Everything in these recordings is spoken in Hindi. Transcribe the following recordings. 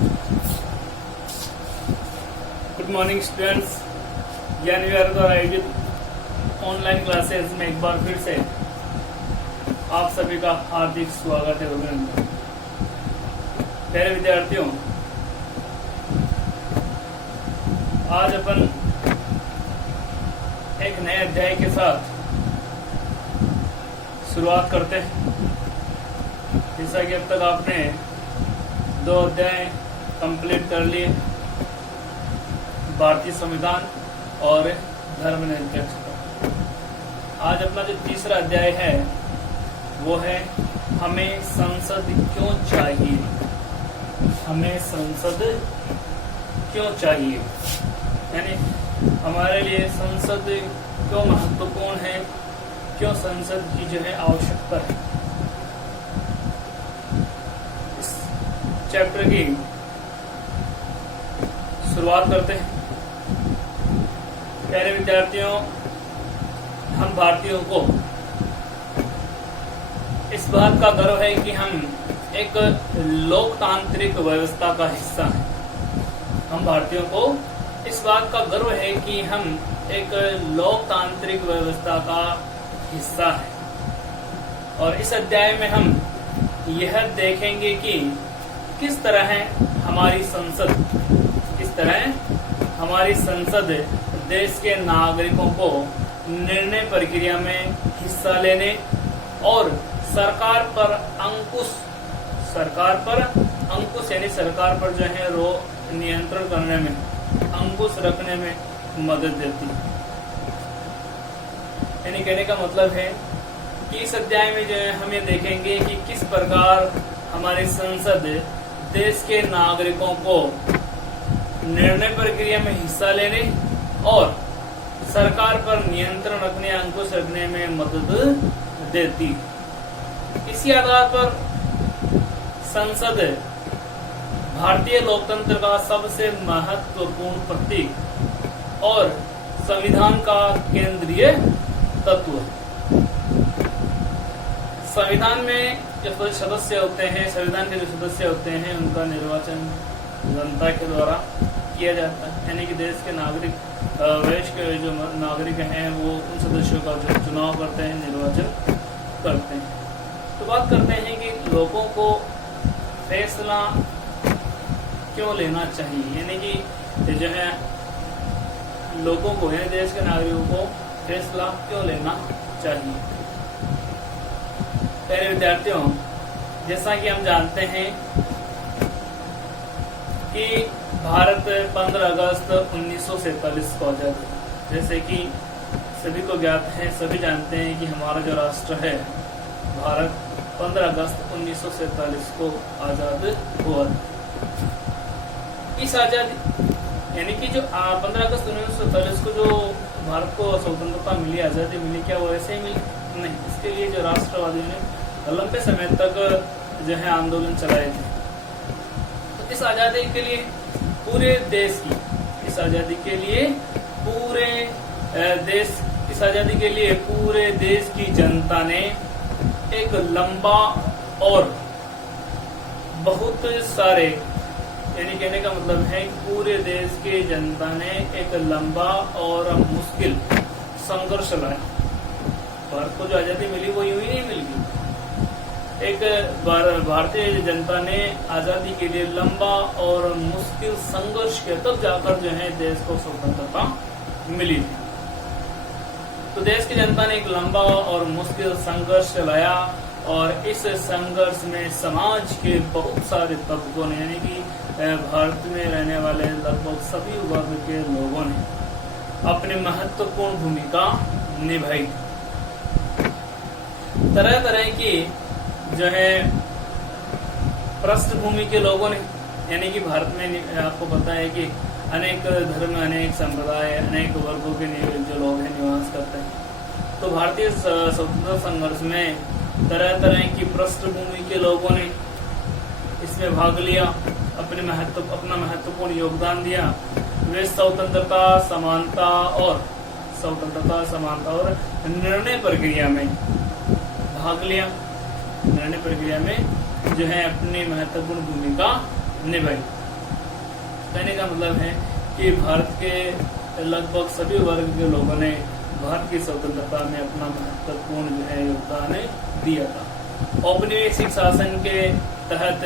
Good morning students. ज्ञान विहार द्वारा आयोजित ऑनलाइन क्लासेस में एक बार फिर से आप सभी का हार्दिक स्वागत है। अभिनंदन। प्यारे विद्यार्थियों, आज अपन एक नए अध्याय के साथ शुरुआत करते हैं। जैसा कि अब तक आपने 2 अध्याय कंप्लीट कर लिए, भारतीय संविधान और धर्मनिरपेक्षता। आज अपना जो तीसरा अध्याय है वो है हमें संसद क्यों चाहिए। हमें संसद क्यों चाहिए, यानी हमारे लिए संसद क्यों महत्वपूर्ण है, क्यों संसद की जो है आवश्यकता है। इस चैप्टर की शुरुआत करते हैं। प्यारे विद्यार्थियों, हम भारतीयों को इस बात का गर्व है कि हम एक लोकतांत्रिक व्यवस्था का हिस्सा हैं। हम भारतीयों को इस बात का गर्व है कि हम एक लोकतांत्रिक व्यवस्था का हिस्सा है। और इस अध्याय में हम यह देखेंगे कि किस तरह हमारी संसद देश के नागरिकों को निर्णय प्रक्रिया में हिस्सा लेने और सरकार पर अंकुश यानी सरकार पर जो है नियंत्रण करने में, अंकुश रखने में मदद देती है। यानी कहने का मतलब है कि इस अध्याय में जो है हम ये देखेंगे कि किस प्रकार हमारी संसद देश के नागरिकों को निर्णय प्रक्रिया में हिस्सा लेने और सरकार पर नियंत्रण रखने, अंकुश रखने में मदद देती। इसी आधार पर संसद भारतीय लोकतंत्र का सबसे महत्वपूर्ण प्रतीक और संविधान का केंद्रीय तत्व है। संविधान में जो सदस्य होते हैं, संविधान के जो सदस्य होते हैं, उनका निर्वाचन जनता के द्वारा किया जाता है। यानी कि देश के नागरिक, देश के जो नागरिक हैं वो उन सदस्यों का जो चुनाव करते हैं, निर्वाचन करते हैं। तो बात करते हैं कि लोगों को फैसला क्यों लेना चाहिए, यानी कि जो है लोगों को, यानी देश के नागरिकों को फैसला क्यों लेना चाहिए। प्यारे विद्यार्थियों, जैसा कि हम जानते हैं कि भारत 15 अगस्त 1947 को आजाद हुआ। जैसे कि सभी को ज्ञात है, सभी जानते हैं कि हमारा जो राष्ट्र है भारत 15 अगस्त 1947 को आजाद हुआ। इस आजादी यानी कि जो 15 अगस्त 1947 को जो भारत को स्वतंत्रता मिली, आजादी मिली, क्या वो ऐसे ही मिली? नहीं। इसके लिए जो राष्ट्रवादियों ने लंबे समय तक जो है आंदोलन चलाए थे। तो इस आजादी के लिए पूरे देश की जनता ने एक लंबा और बहुत सारे, यानी कहने का मतलब है पूरे देश की जनता ने एक लंबा और मुश्किल संघर्ष लाया। भारत को जो आजादी मिली वो यूं ही नहीं मिल गई। एक भारतीय जनता ने आजादी के लिए लंबा और मुश्किल संघर्ष किया, तब जाकर जो है देश को स्वतंत्रता मिली। तो देश की जनता ने एक लंबा और मुश्किल संघर्ष चलाया और इस संघर्ष में समाज के बहुत सारे तबकों ने, यानी कि भारत में रहने वाले लगभग सभी वर्ग के लोगों ने अपनी महत्वपूर्ण भूमिका निभाई। तरह तरह की जो है पृष्ठभूमि के लोगों ने, यानी कि भारत में आपको पता है कि अनेक धर्म, अनेक संप्रदाय, अनेक वर्गों के जो लोग हैं निवास करते हैं। तो भारतीय स्वतंत्रता संघर्ष में तरह तरह की पृष्ठभूमि के लोगों ने इसमें भाग लिया, अपना महत्वपूर्ण योगदान दिया। वे स्वतंत्रता, समानता और निर्णय प्रक्रिया में भाग लिया। निर्णय प्रक्रिया में जो है अपनी महत्वपूर्ण भूमिका निभाई। कहने का मतलब है कि भारत के लगभग सभी वर्ग के लोगों ने भारत की स्वतंत्रता में अपना महत्वपूर्ण जो है योगदान दिया था। औपनिवेशिक शासन के तहत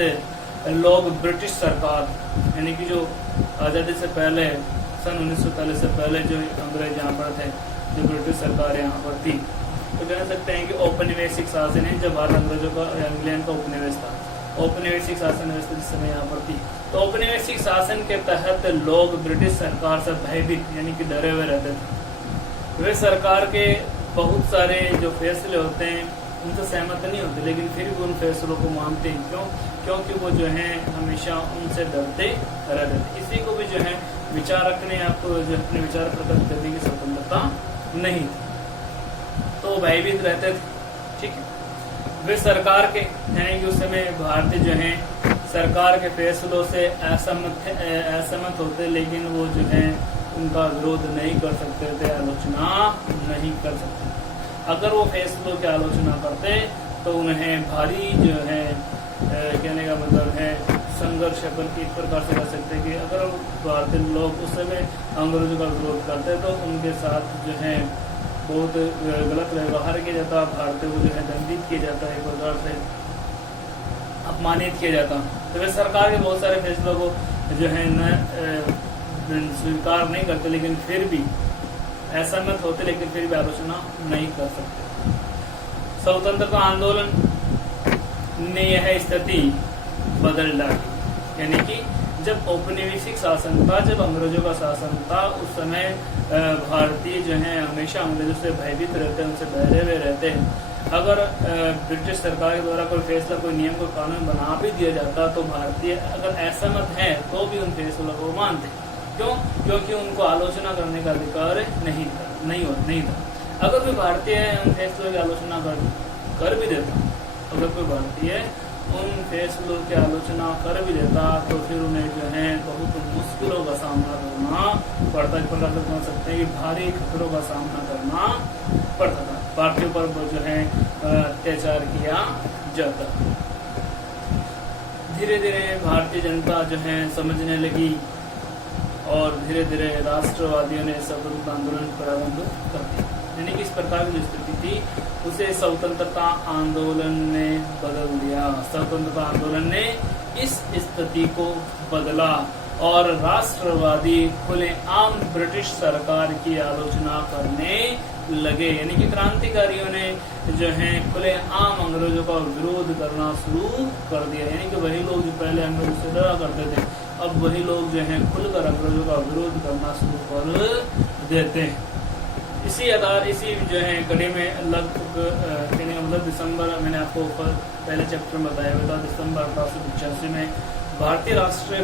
लोग ब्रिटिश सरकार यानी कि जो आज़ादी से पहले सन 1947 से पहले जो अंग्रेज यहाँ पर थे, जो ब्रिटिश सरकार यहाँ पर थी, तो कह सकते हैं कि औपनिवेशिक शासन है। जब भारत अंग्रेजों का इंग्लैंड का उपनिवेश था, औपनिवेशिक शासन व्यवस्था जिस समय यहाँ पर थी, तो औपनिवेशिक शासन के तहत लोग ब्रिटिश सरकार से भयभीत यानी कि डरे हुए रहते थे। वे सरकार के बहुत सारे जो फैसले होते हैं उनसे सहमत नहीं होते, लेकिन फिर भी उन फैसलों को मानते हैं। क्यों? क्योंकि वो जो है हमेशा उनसे डरते रहते थे। इसी को भी जो है विचार रखने, आपको जो अपने विचार प्रकट करने की स्वतंत्रता नहीं थी, तो भयभीत रहते थे। ठीक है, वे सरकार के यानी कि उस समय भारतीय जो है सरकार के फैसलों से असहमत होते, लेकिन वो जो है उनका विरोध नहीं कर सकते थे, आलोचना नहीं कर सकते। अगर वो फैसलों की आलोचना करते तो उन्हें भारी जो है कहने का मतलब है संघर्ष अपन एक प्रकार से कर सकते हैं कि अगर भारतीय लोग उस समय अंग्रेजों का विरोध करते तो उनके साथ जो है बहुत गलत व्यवहार किया जाता, भारतीय को जो है दंडित किया जाता, एक प्रकार से अपमानित किया जाता। तो वे सरकार के बहुत सारे फैसलों को जो है न स्वीकार नहीं करते, लेकिन फिर भी असहमत होते, लेकिन फिर भी आलोचना नहीं कर सकते। स्वतंत्रता आंदोलन ने यह स्थिति बदल डाली, यानी कि जब औपनिवेशिक शासन था, जब अंग्रेजों का शासन था, उस समय भारतीय जो है हमेशा अंग्रेजों से भयभीत रहते, उनसे डरे हुए रहते। अगर ब्रिटिश सरकार के द्वारा कोई फैसला, कोई नियम, कोई कानून बना भी दिया जाता तो भारतीय अगर असहमत है तो भी उन फैसलों को मानते। क्यों? क्योंकि उनको आलोचना करने का अधिकार नहीं था। अगर कोई भारतीय उन फैसलों की आलोचना कर भी देता, अगर कोई भारतीय उन फैसलों की आलोचना कर भी देता तो फिर उन्हें जो है बहुत मुश्किलों का सामना करना पड़ता। इस प्रकार से कह सकते हैं कि भारी खतरों का सामना करना पड़ता था, भारतीयों पर जो है अत्याचार किया जाता। धीरे धीरे भारतीय जनता जो है समझने लगी और धीरे धीरे राष्ट्रवादियों ने स्वतंत्रता आंदोलन प्रारंभ कर दिया। यानी कि इस प्रकार की जो स्थिति थी उसे स्वतंत्रता आंदोलन ने बदल दिया। स्वतंत्रता आंदोलन ने इस स्थिति को बदला और राष्ट्रवादी खुलेआम ब्रिटिश सरकार की आलोचना करने लगे। यानी कि क्रांतिकारियों ने जो है खुलेआम अंग्रेजों का विरोध करना शुरू कर दिया। यानी कि वही लोग जो पहले अंग्रेजों से डरा करते थे, अब वही लोग जो है खुलकर अंग्रेजों का विरोध करना शुरू कर देते हैं। इसी जो है कड़ी में लगभग कहने का मतलब दिसंबर, मैंने आपको पहले चैप्टर में बताया हुआ था, दिसंबर 1885 में भारतीय राष्ट्रीय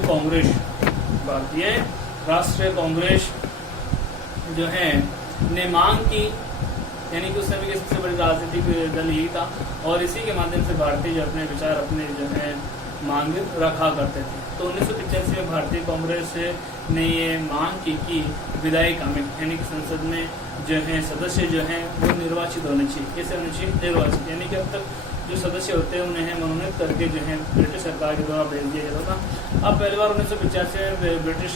कांग्रेस जो है ने मांग की, यानी कि उस समय की सबसे बड़ी राजनीतिक दल यही था और इसी के माध्यम से भारतीय जो अपने विचार, अपने जो है मांग रखा करते थे। तो 1985 में भारतीय कांग्रेस ने ये मांग की कि विधायिका में यानी कि संसद में जो है सदस्य जो हैं वो निर्वाचित होने चाहिए। कैसे होने चाहिए? निर्वाचित, यानी कि अब तक जो सदस्य होते हैं उन्हें मनोनीत करके जो है ब्रिटिश सरकार के द्वारा भेज दिया जाता था। अब पहली बार 1985 में ब्रिटिश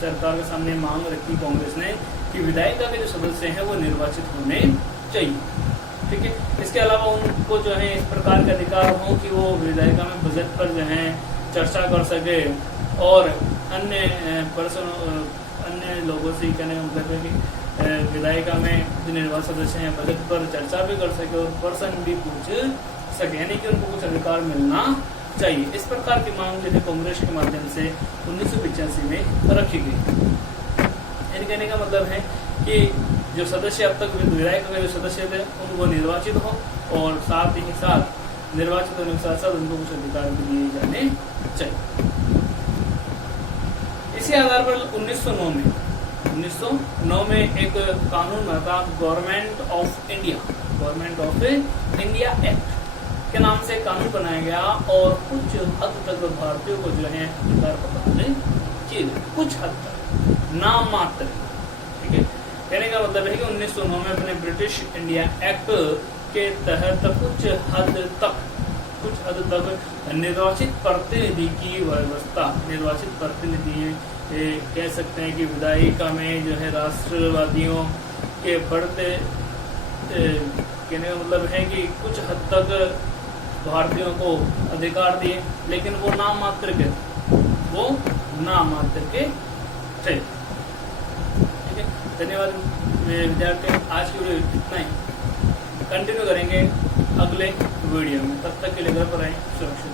सरकार के सामने मांग रखी कांग्रेस ने कि विधायिका के जो सदस्य हैं वो निर्वाचित होने चाहिए। ठीक है, इसके अलावा उनको जो है इस प्रकार के अधिकार हो कि वो विधायिका में बजट पर जो है चर्चा कर सके और अन्य लोगों से कहने का मतलब है कि विधायिका में जो निर्वाचित सदस्य हैं बजट पर चर्चा भी कर सके और प्रश्न भी पूछ सके, यानी कि उनको कुछ अधिकार मिलना चाहिए। इस प्रकार की मांग जो है कांग्रेस के माध्यम से 1985 में रखी गई। यानी कहने का मतलब है कि जो सदस्य अब तक विधायिका के जो सदस्य थे उनको निर्वाचित हो और साथ ही साथ निर्वाचित होने के साथ साथ उनको कुछ अधिकार भी दिए जाने चाहिए। इसी आधार पर 1909 में एक कानून बना था, गवर्नमेंट ऑफ इंडिया एक्ट के नाम से कानून बनाया गया और कुछ हद तक भारतीयों को जो है अधिकार प्रदान किए गए, कुछ हद तक, नाम मात्र। ठीक है, कहने का मतलब है कि 1909 में अपने ब्रिटिश इंडिया एक्ट के तहत कुछ हद कुछ हद तक निर्वाचित प्रतिनिधि की व्यवस्था, निर्वाचित प्रतिनिधि कह सकते हैं कि विधायिका में जो है राष्ट्रवादियों के बढ़ते कहने का मतलब है कि कुछ हद तक भारतीयों को अधिकार दिए, लेकिन वो नाम मात्र के थे। ठीक है, धन्यवाद मेरे विद्यार्थी। आज की वीडियो इतना ही, कंटिन्यू करेंगे अगले वीडियो में। तब तक के लिए घर पर रहें, सुरक्षित।